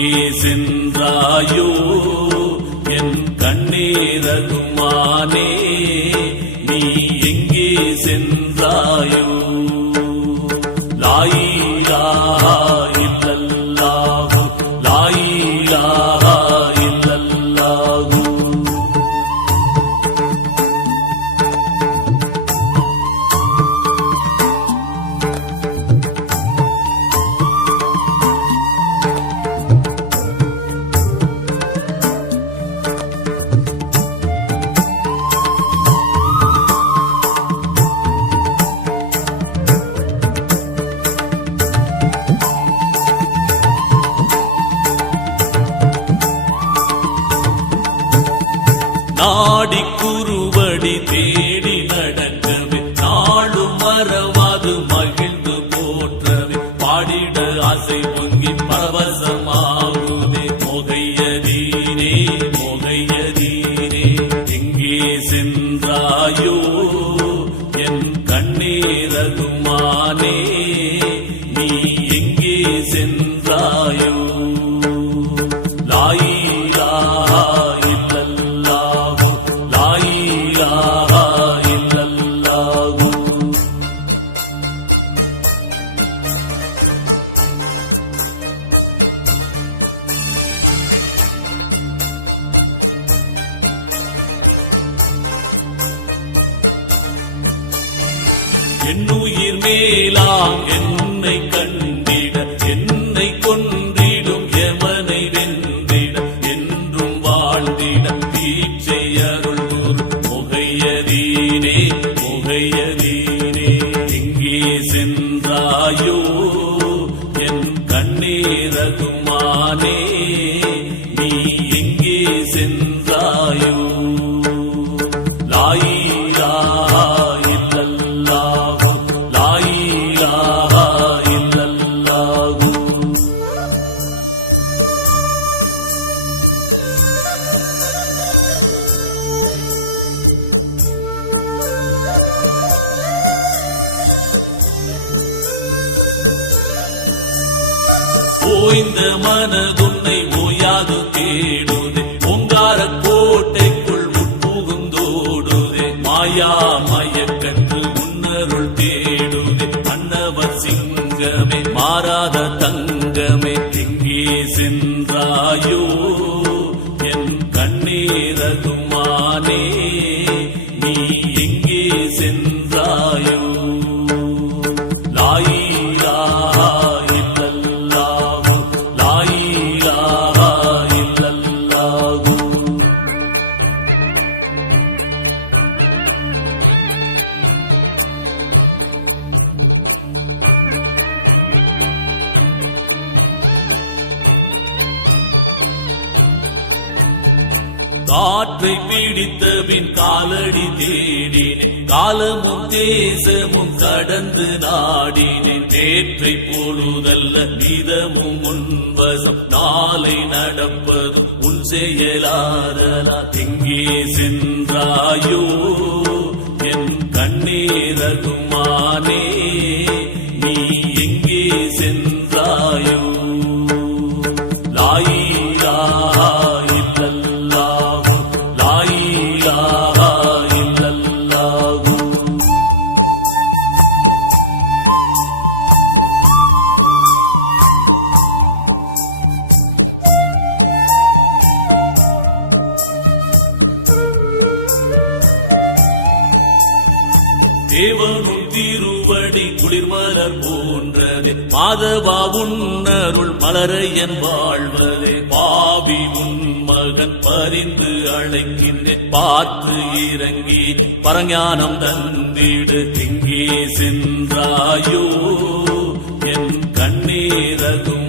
எங்கே சென்றாயோ? என் கண்ணீரகுமானே நீ எங்கே சென்றாயோ? நாடி குருவடி தேடி நடக்கவே நாளும் மறவாது மகிழ்ந்து போற்றவே. பாடிட ஆசை பொங்கி பரவசமாகுதே. மொகையதீரே மொகையதீரே எங்கே சென்றாயோ? என் கண்ணீரகுமானே என்னுயிர் மேலா என்னை கண்டிட என்னை கொன்றிடும் எமனை வென்றிட என்றும் வாழ்ந்திட தீட்சை அருள் கூறு முகையதீனே முகையதீனே. எங்கே சென்றாயோ என் கண்ணீரகுமானே ஓய்ந்த மனதுன்னை ஓயாது தேடுதே. பொங்கார கோட்டைக்குள் உட்புகுந்தோடுதே மாயா மயக்கற்று முன்னருள் தேடுதே. அன்னவர் சிங்கமே மாறாத தங்கமே எங்கே சென்றாயோ? என் கண்ணீரகுமானே நீ எங்கே சென்ற காற்றை பிடித்த பின் காலடி தேடினேன். காலமும் தேசமும் கடந்து நாடினேன். நேற்றை பொழுதல்ல நிதமும் முன்வசம். நாளை நடப்பதும் உன் செயலாதலா. எங்கே சென்றாயோ? என் கண்ணீரகும் தேவனும் திருவடி குளிர்மலர் போன்றதே. மாதவா உன்னருள் மலர என் வாழ்வதே. பாவி உன் மகன் பறிந்து அழைக்கின்றேன் பார்த்து இறங்கி பரஞானம் தந்திடு. எங்கே சென்றாயோ? என் கண்ணீரகும்